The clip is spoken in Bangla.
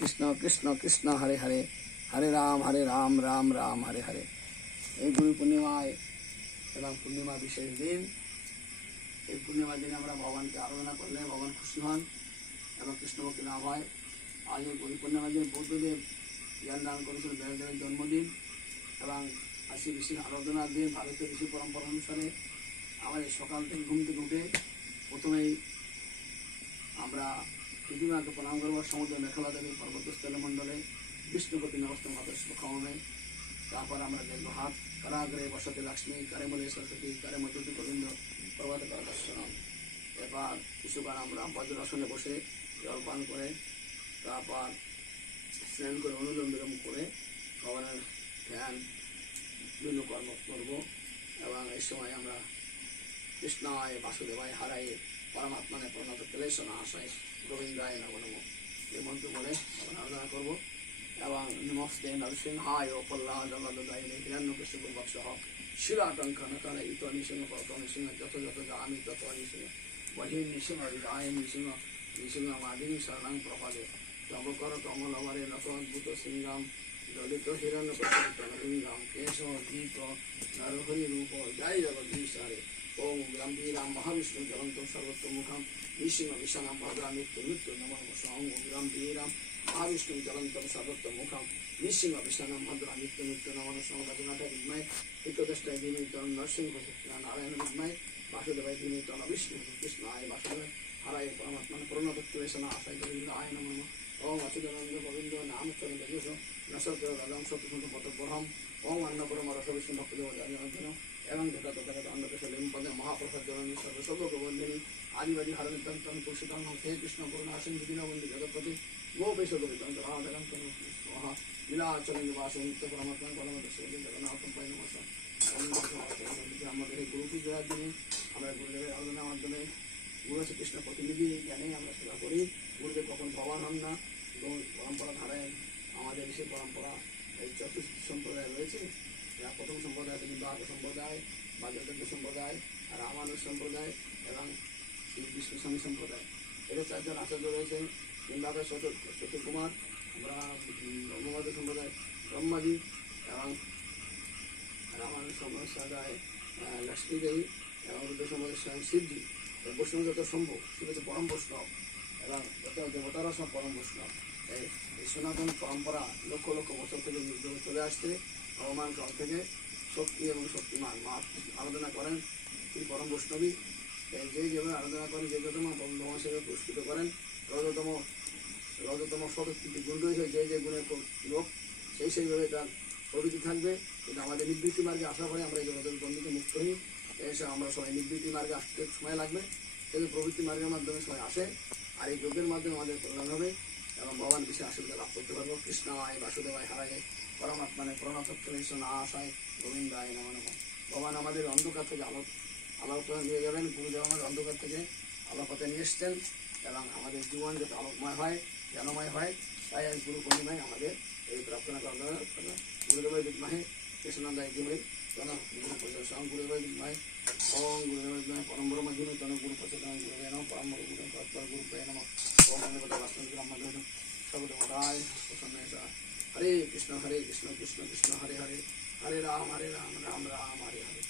কৃষ্ণ কৃষ্ণ কৃষ্ণ হরে হরে, হরে রাম রাম রাম হরে হরে। এই গুরু পূর্ণিমায় এবং পূর্ণিমা বিশেষ দিন, এই পূর্ণিমার দিনে আমরা ভগবানকে আরাধনা করলে ভগবান খুশি হন এবং কৃষ্ণভক্তি লাভ হয়। আজ এই গুরু পূর্ণিমার দিন বৌদ্ধদেব জ্ঞান দান করেছিল, ব্যাসদেবের জন্মদিন এবং আশি ঋষি আরাধনার দিন। ভারতীয় ঋষি পরম্পরা অনুসারে আমাদের সকাল থেকে ঘুম থেকে উঠে প্রথমেই আমরা পৃথিবীমাকে প্রণাম করবো। সমুদ্র মেখলা দেবী পর্বতস্থল মণ্ডলে বিষ্ণুপতি নমস্তে মাতস্ব খাওয়ামে। তারপর আমরা দেখবো হাত কারাগ্রে বসতে লক্ষ্মী, কারে বলে সরস্বতী, কারে মধুতি গোবিন্দ পর্বত দর্শনম। এবার কিছুক্ষণ আমরা বজ্রাসনে বসে জল পান করে তারপর স্নান করে অনুলোম বিলোম করে ভগবানের ধ্যান বিভিন্ন কর্ম করবো। এবং এই সময় আমরা কৃষ্ণায় বাসুদেবায় হারায় পরমাত্মানে প্রণত ক্লেশ নাশায় গোবিন্দায় নমো নমঃ এই মন্ত্র বলে আরাধনা করবো। এবং নমস্তে নরসিংহায় পল্লা জগদায় হিরণ্যকৃষ্ণ বৎসহ শিলাটঙ্কনকালে ইত নিসিংহ কত নিসিংহ যত যত জামি তত নিসিংহ বহি নিসিংহ হৃদয় নিসিংহ নিসিংহ মাদিনী শরণং প্রপাদে তবকর কমলবরে নতদ্ভুত সিংহম দলিত হিরণ্যকৃষ্ণলিঙ্গম কেশব গীত নরহরি রূপ জয় জগদীশারে। ওম গম্ভীরাম মহাবিষ্ণু জ্বলন্ত সর্বোত্তমুখম নৃসিংহ বিশানাম ভদ্রা মৃত্যু মৃত্যু নমঃ ওম গম্ভীরাম মহাবিষ্ণু জ্বলন্তম সর্বোত্তমুখম নৃসিংহ বিশানাম ভদ্রা মৃত্যু মৃত্যু নমঃ সংঘাত বিদ্ময় হিতদষ্টায় ধীমিতম নরসিংহ নারায়ণ বিদ্ময় বাসুদেবায় ধীমিতম বিষ্ণু কৃষ্ণায় বাসুদেবায় হারায় পরমাত্মা প্রণত ক্লেশনা আশায় গোবিন্দায় নমঃ নমঃ। ওম অচ্যুতানন্দ গোবিন্দ নাম চরণ যশ নশত রাজং সত্যসন্ত পতব্রহম। ওম অন্নপরম রস বিষ্ণু ভক্তদেব জানিরঞ্জন এবং যথা তথাগত অন্নকেশর লিম্পদে মহাপ্রসাদ জননী সর্বসর্বগবন্ধিনী আদিবাদী হারণিতম তম পুরুষোত্তম হে কৃষ্ণ করুণাসিন দীনবন্ধু জগৎপতি গোপেশ গোবিন্দম রাধাকান্তম মহা লীলাচল নিবাসে নিত্য পরমাত্মা পরমদর্শী জগন্নাথম পাই নমস্কার। আমাদের এই গুরু পূজার দিনে আমরা গুরুদেবের আরাধনার মাধ্যমে গুরু শ্রীকৃষ্ণ প্রতিনিধি জ্ঞানে আমরা সেবা করি। গুরুদেব কখন ভগবান হন না, পরম্পরা ধারায় আমাদের সে পরম্পরা এই চতুর্থ সম্প্রদায় রয়েছে। প্রথম সম্প্রদায় তিনি বাঘ সম্প্রদায়, বাজাতন্ত্র সম্প্রদায়, রামানুজ সম্প্রদায় এবং শ্রী বিষ্ণুস্বামী সম্প্রদায়। এর চারজন আচার্য রয়েছেন। বৃন্দাবন চতুর্কুমার, আমরা ব্রহ্মবাদ সম্প্রদায় ব্রহ্মাজি এবং রামানুজ সম্প্রদায় লক্ষ্মীদেবী এবং রুদ্র সম্প্রদায় স্বয়ং শিবজি। বৈষ্ণব যত সম্ভব শিব হচ্ছে পরম বৈষ্ণব এবং যত দেবতারা সব পরম বৈষ্ণব। এই সনাতন পরম্পরা লক্ষ লক্ষ বছর থেকে চলে আসছে। ভগবান কাল থেকে শক্তি এবং শক্তিমান মা আরাধনা করেন তিনি পরম বৈষ্ণবী। যে যেভাবে আরাধনা করেন, যে যতম ভগবান সেভাবে পুরস্কৃত করেন। রজতম সদস্তি গুণ রয়েছে, যে যে গুণের লোক সেইভাবে তার প্রকৃতি থাকবে। কিন্তু আমাদের নিবৃত্তি মার্গে আসার পরে আমরা এই জগতের বন্ধুকে মুক্ত হই। এসে আমরা সবাই নিবৃত্তি মার্গে আসতে সময় লাগবে, কিন্তু প্রবৃত্তি মার্গের মাধ্যমে সবাই আসে। আর এই যোগের মাধ্যমে আমাদের কল্যাণ হবে এবং ভগবান বিশেষ আশীর্বাদ লাভ করতে পারবো। কৃষ্ণায় বাসুদেবায় হারায় পরমাত্মানে প্রণত ক্লেশ নাশায় গোবিন্দায় নমঃ নমঃ। ভগবান আমাদের অন্ধকার থেকে আলোক নিয়ে যাবেন। গুরুদেব আমাদের অন্ধকার থেকে আলোকতে নিয়ে এসছেন এবং আমাদের জীবন যাতে আলোকময় হয়, জ্ঞানময় হয়। তাই আজ গুরু পূর্ণিমায় আমাদের এই প্রার্থনা করা। গুরুদেবের বিদ্মহে কৃষ্ণনন্দায় ধীমহি গুরু প্রচার গুরুদেবের বিদ্মহে ওম গুরুদেবের বিদ্মহে পরম ব্রহ্ম ধীমহি তন গুরু প্রচার গুরুদেব নমঃ পরম গুরু গুরুদেব নমঃ। ওম দেবতা লক্ষ্মী ব্রহ্মদেব সর্বদেবতায় প্রসন্নেশা। হরে কৃষ্ণ কৃষ্ণ কৃষ্ণ হরে হরে, হরে রাম রাম রাম হরে হরে।